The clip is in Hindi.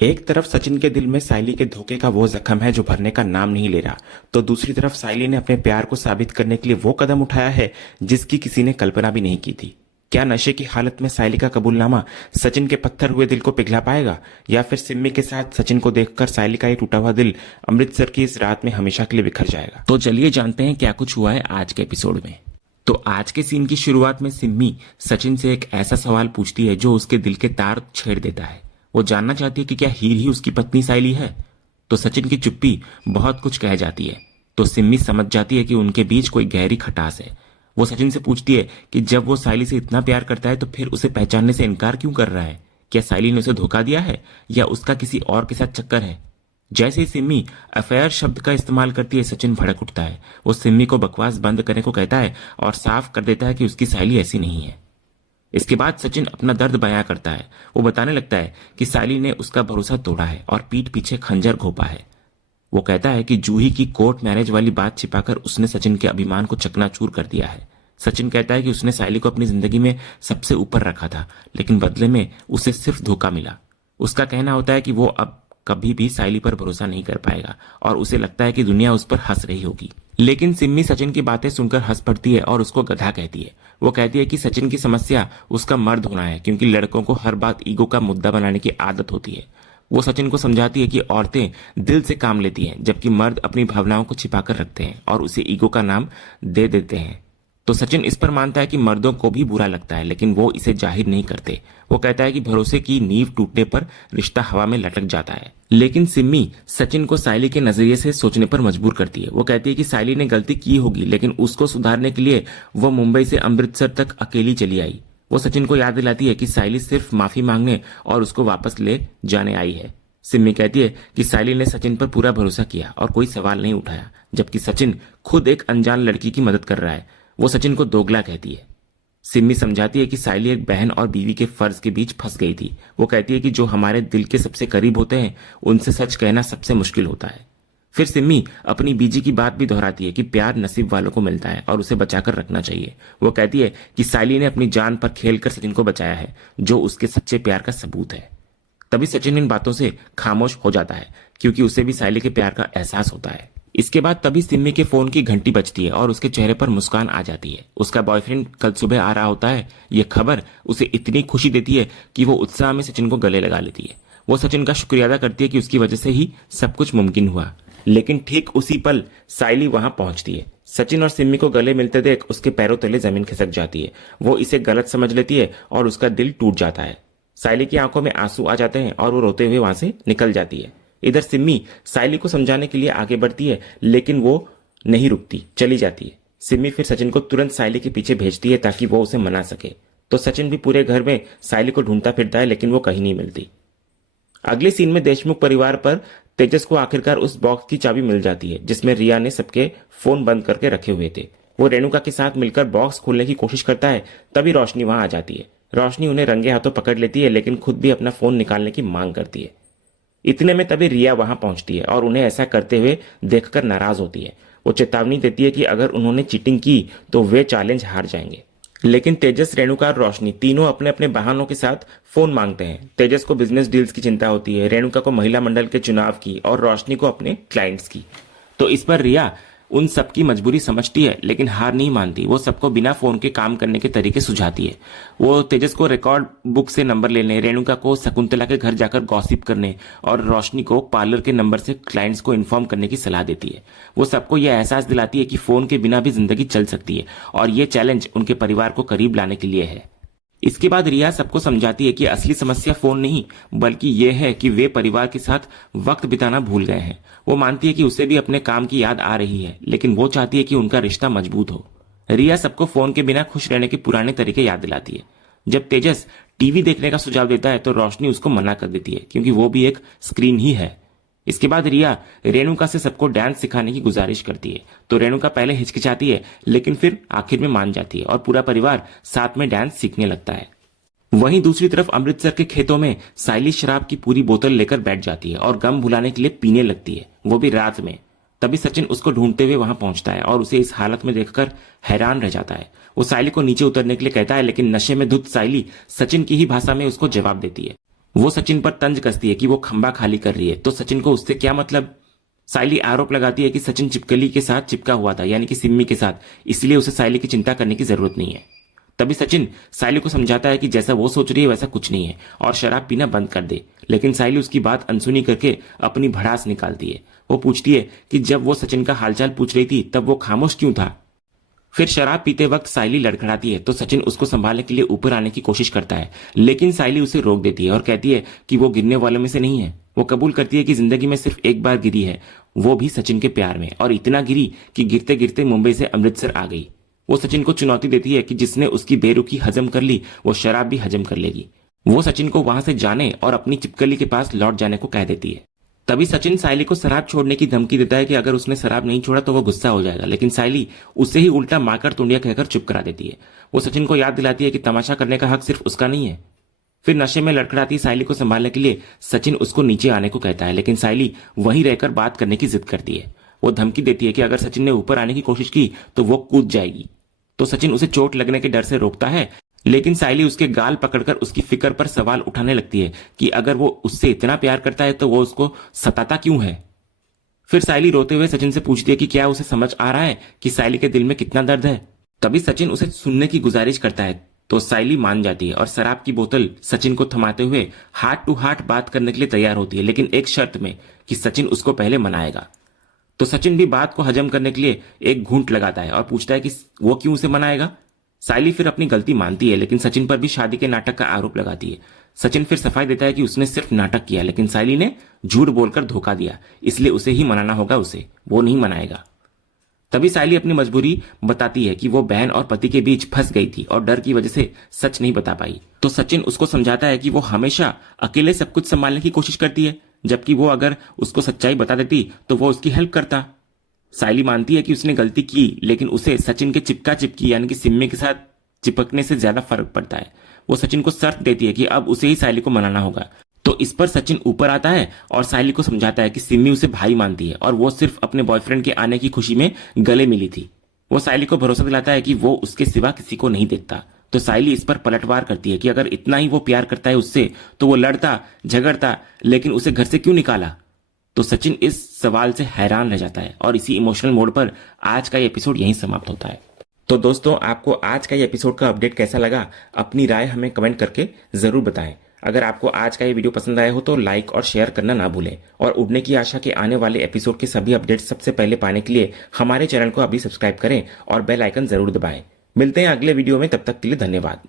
एक तरफ सचिन के दिल में साइली के धोखे का वो जख्म है जो भरने का नाम नहीं ले रहा, तो दूसरी तरफ साइली ने अपने प्यार को साबित करने के लिए वो कदम उठाया है जिसकी किसी ने कल्पना भी नहीं की थी। क्या नशे की हालत में साइली का कबूलनामा सचिन के पत्थर हुए दिल को पिघला पाएगा, या फिर सिम्मी के साथ सचिन को देखकर साइली का ये टूटा हुआ दिल अमृतसर की इस रात में हमेशा के लिए बिखर जाएगा। तो चलिए जानते हैं क्या कुछ हुआ है आज के एपिसोड में। तो आज के सीन की शुरुआत में सिम्मी सचिन से एक ऐसा सवाल पूछती है जो उसके दिल के तार छेड़ देता है। वो जानना चाहती है कि क्या हीर ही उसकी पत्नी साइली है। तो सचिन की चुप्पी बहुत कुछ कह जाती है। तो सिम्मी समझ जाती है कि उनके बीच कोई गहरी खटास है। वो सचिन से पूछती है कि जब वो साइली से इतना प्यार करता है तो फिर उसे पहचानने से इनकार क्यों कर रहा है। क्या साइली ने उसे धोखा दिया है या उसका किसी और के साथ चक्कर है। जैसे ही सिम्मी अफेयर शब्द का इस्तेमाल करती है, सचिन भड़क उठता है। वो सिम्मी को बकवास बंद करने को कहता है और साफ कर देता है कि उसकी साइली ऐसी नहीं है। इसके बाद सचिन अपना दर्द बयां करता है। वो बताने लगता है कि साइली ने उसका भरोसा तोड़ा है और पीठ पीछे खंजर घोंपा है। वो कहता है कि जूही की कोर्ट मैरिज वाली बात छिपाकर उसने सचिन के अभिमान को चकनाचूर कर दिया है। सचिन कहता है कि उसने साइली को अपनी जिंदगी में सबसे ऊपर रखा था, लेकिन बदले में उसे सिर्फ धोखा मिला। उसका कहना होता है कि वो अब कभी भी साइली पर भरोसा नहीं कर पाएगा और उसे लगता है कि दुनिया उस पर हंस रही होगी। लेकिन सिम्मी सचिन की बातें सुनकर हंस पड़ती है और उसको गधा कहती है। वो कहती है कि सचिन की समस्या उसका मर्द होना है, क्योंकि लड़कों को हर बात ईगो का मुद्दा बनाने की आदत होती है। वो सचिन को समझाती है कि औरतें दिल से काम लेती हैं, जबकि मर्द अपनी भावनाओं को छिपाकर रखते हैं और उसे ईगो का नाम दे देते हैं। तो सचिन इस पर मानता है कि मर्दों को भी बुरा लगता है, लेकिन वो इसे जाहिर नहीं करते। वो कहता है कि भरोसे की नींव टूटने पर रिश्ता हवा में लटक जाता है। लेकिन सिम्मी सचिन को साइली के नजरिए से सोचने पर मजबूर करती है। वो कहती है कि साइली ने गलती की होगी, लेकिन उसको सुधारने के लिए वो मुंबई से अमृतसर तक अकेली चली आई। वो सचिन को याद दिलाती है कि साइली सिर्फ माफी मांगने और उसको वापस ले जाने आई है। सिम्मी कहती है कि साइली ने सचिन पर पूरा भरोसा किया और कोई सवाल नहीं उठाया, जबकि सचिन खुद एक अनजान लड़की की मदद कर रहा है। वो सचिन को दोगला कहती है। सिम्मी समझाती है कि साइली एक बहन और बीवी के फर्ज के बीच फंस गई थी। वो कहती है कि जो हमारे दिल के सबसे करीब होते हैं उनसे सच कहना सबसे मुश्किल होता है। फिर सिम्मी अपनी बीजी की बात भी दोहराती है कि प्यार नसीब वालों को मिलता है और उसे बचाकर रखना चाहिए। वो कहती है कि साइली ने अपनी जान पर खेलकर सचिन को बचाया है, जो उसके सच्चे प्यार का सबूत है। तभी सचिन इन बातों से खामोश हो जाता है, क्योंकि उसे भी साइली के प्यार का एहसास होता है। इसके बाद तभी सिम्मी के फोन की घंटी बजती है और उसके चेहरे पर मुस्कान आ जाती है। उसका बॉयफ्रेंड कल सुबह आ रहा होता है। यह खबर उसे इतनी खुशी देती है कि वो उत्साह में सचिन को गले लगा लेती है। वो सचिन का शुक्रिया अदा करती है कि उसकी वजह से ही सब कुछ मुमकिन हुआ। लेकिन ठीक उसी पल साइली वहां पहुंचती है। सचिन और सिम्मी को गले मिलते देख उसके पैरों तले जमीन खिसक जाती है। वो इसे गलत समझ लेती है और उसका दिल टूट जाता है। साइली की आंखों में आंसू आ जाते हैं और वो रोते हुए वहां से निकल जाती है। इधर सिम्मी साइली को समझाने के लिए आगे बढ़ती है, लेकिन वो नहीं रुकती, चली जाती है। सिम्मी फिर सचिन को तुरंत साइली के पीछे भेजती है ताकि वो उसे मना सके। तो सचिन भी पूरे घर में साइली को ढूंढता फिरता है, लेकिन वो कहीं नहीं मिलती। अगले सीन में देशमुख परिवार पर तेजस को आखिरकार उस बॉक्स की चाबी मिल जाती है जिसमें रिया ने सबके फोन बंद करके रखे हुए थे। वो रेणुका के साथ मिलकर बॉक्स खोलने की कोशिश करता है। तभी रोशनी वहां आ जाती है। रोशनी उन्हें रंगे हाथों पकड़ लेती है, लेकिन खुद भी अपना फोन निकालने की मांग करती है। इतने में तभी रिया वहां पहुंचती है और उन्हें ऐसा करते हुए देखकर नाराज होती है। वो चेतावनी देती है कि अगर उन्होंने चीटिंग की तो वे चैलेंज हार जाएंगे। लेकिन तेजस, रेणुका और रोशनी तीनों अपने अपने बहानों के साथ फोन मांगते हैं। तेजस को बिजनेस डील्स की चिंता होती है, रेणुका को महिला मंडल के चुनाव की और रोशनी को अपने क्लाइंट्स की। तो इस पर रिया उन सबकी मजबूरी समझती है, लेकिन हार नहीं मानती। वो सबको बिना फोन के काम करने के तरीके सुझाती है। वो तेजस को रिकॉर्ड बुक से नंबर लेने, रेणुका को शकुंतला के घर जाकर गॉसिप करने और रोशनी को पार्लर के नंबर से क्लाइंट्स को इन्फॉर्म करने की सलाह देती है। वो सबको यह एहसास दिलाती है कि फोन के बिना भी जिंदगी चल सकती है और ये चैलेंज उनके परिवार को करीब लाने के लिए है। इसके बाद रिया सबको समझाती है कि असली समस्या फोन नहीं, बल्कि यह है कि वे परिवार के साथ वक्त बिताना भूल गए हैं। वो मानती है कि उसे भी अपने काम की याद आ रही है, लेकिन वो चाहती है कि उनका रिश्ता मजबूत हो। रिया सबको फोन के बिना खुश रहने के पुराने तरीके याद दिलाती है। जब तेजस टीवी देखने का सुझाव देता है तो रोशनी उसको मना कर देती है, क्योंकि वो भी एक स्क्रीन ही है। इसके बाद रिया रेणुका से सबको डांस सिखाने की गुजारिश करती है। तो रेणुका पहले हिचकिचाती है, लेकिन फिर आखिर में मान जाती है और पूरा परिवार साथ में डांस सीखने लगता है। वहीं दूसरी तरफ अमृतसर के खेतों में साइली शराब की पूरी बोतल लेकर बैठ जाती है और गम भुलाने के लिए पीने लगती है, वो भी रात में। तभी सचिन उसको ढूंढते हुए वहां पहुंचता है और उसे इस हालत में देखकर हैरान रह जाता है। वो साइली को नीचे उतरने के लिए कहता है, लेकिन नशे में धुत साइली सचिन की ही भाषा में उसको जवाब देती है। वो सचिन पर तंज कसती है कि वो खंबा खाली कर रही है, तो सचिन को उससे क्या मतलब। सायली आरोप लगाती है कि सचिन चिपकली के साथ चिपका हुआ था, यानी कि सिम्मी के साथ, इसलिए उसे सायली की चिंता करने की जरूरत नहीं है। तभी सचिन सायली को समझाता है कि जैसा वो सोच रही है वैसा कुछ नहीं है और शराब पीना बंद कर दे, लेकिन सायली उसकी बात अनसुनी करके अपनी भड़ास निकालती है। वो पूछती है कि जब वो सचिन का हालचाल पूछ रही थी तब वो खामोश क्यों था। फिर शराब पीते वक्त सायली लड़खड़ाती है तो सचिन उसको संभालने के लिए ऊपर आने की कोशिश करता है, लेकिन सायली उसे रोक देती है और कहती है कि वो गिरने वालों में से नहीं है। वो कबूल करती है कि जिंदगी में सिर्फ एक बार गिरी है, वो भी सचिन के प्यार में, और इतना गिरी कि गिरते गिरते मुंबई से अमृतसर आ गई। वो सचिन को चुनौती देती है कि जिसने उसकी बेरुखी हजम कर ली वो शराब भी हजम कर लेगी। वो सचिन को वहां से जाने और अपनी चिपकली के पास लौट जाने को कह देती है। तभी सचिन सायली को शराब छोड़ने की धमकी देता है कि अगर उसने शराब नहीं छोड़ा तो वो गुस्सा हो जाएगा, लेकिन सायली उसे ही उल्टा माकर तुंडिया कहकर चुप करा देती है। वो सचिन को याद दिलाती है कि तमाशा करने का हक सिर्फ उसका नहीं है। फिर नशे में लड़खड़ाती सायली को संभालने के लिए सचिन उसको नीचे आने को कहता है, लेकिन सायली वहीं रहकर बात करने की जिद करती है। वो धमकी देती है कि अगर सचिन ने ऊपर आने की कोशिश की तो वो कूद जाएगी। तो सचिन उसे चोट लगने के डर से रोकता है, लेकिन सायली उसके गाल पकड़कर उसकी फिक्र पर सवाल उठाने लगती है कि अगर वो उससे इतना प्यार करता है तो वो उसको सताता क्यों है। फिर सायली रोते हुए सचिन से पूछती है कि क्या उसे समझ आ रहा है कि सायली के दिल में कितना दर्द है। तभी सचिन उसे सुनने की गुजारिश करता है तो सायली मान जाती है और शराब की बोतल सचिन को थमाते हुए हार्ट टू हार्ट बात करने के लिए तैयार होती है, लेकिन एक शर्त में कि सचिन उसको पहले मनाएगा। तो सचिन भी बात को हजम करने के लिए एक घूंट लगाता है और पूछता है कि वो क्यों उसे मनाएगा। सायली फिर अपनी गलती मानती है, लेकिन सचिन पर भी शादी के नाटक का आरोप लगाती है। सचिन फिर सफाई देता है कि उसने सिर्फ नाटक किया, लेकिन सायली ने झूठ बोलकर धोखा दिया, इसलिए उसे ही मनाना होगा, उसे वो नहीं मनाएगा। तभी सायली अपनी मजबूरी बताती है कि वो बहन और पति के बीच फंस गई थी और डर की वजह से सच नहीं बता पाई। तो सचिन उसको समझाता है कि वो हमेशा अकेले सब कुछ संभालने की कोशिश करती है, जबकि वो अगर उसको सच्चाई बता देती तो वो उसकी हेल्प करता। सायली मानती है कि उसने गलती की, लेकिन उसे सचिन के चिपका चिपकी यानी कि सिम्मी के साथ चिपकने से ज्यादा फर्क पड़ता है। वो सचिन को शर्त देती है कि अब उसे ही सायली को मनाना होगा। तो इस पर सचिन ऊपर आता है और सायली को समझाता है कि सिम्मी उसे भाई मानती है और वो सिर्फ अपने बॉयफ्रेंड के आने की खुशी में गले मिली थी। वो सायली को भरोसा दिलाता है कि वो उसके सिवा किसी को नहीं देखता। तो सायली इस पर पलटवार करती है कि अगर इतना ही वो प्यार करता है उससे तो वो लड़ता झगड़ता, लेकिन उसे घर से क्यों निकाला। तो सचिन इस सवाल से हैरान रह जाता है और इसी इमोशनल मोड पर आज का ये एपिसोड यहीं समाप्त होता है। तो दोस्तों, आपको आज का ये एपिसोड का अपडेट कैसा लगा, अपनी राय हमें कमेंट करके जरूर बताएं। अगर आपको आज का ये वीडियो पसंद आया हो तो लाइक और शेयर करना ना भूलें, और उड़ने की आशा के आने वाले एपिसोड के सभी अपडेट्स सबसे पहले पाने के लिए हमारे चैनल को अभी सब्सक्राइब करें और बेल आइकन जरूर दबाएं। मिलते हैं अगले वीडियो में, तब तक के लिए धन्यवाद।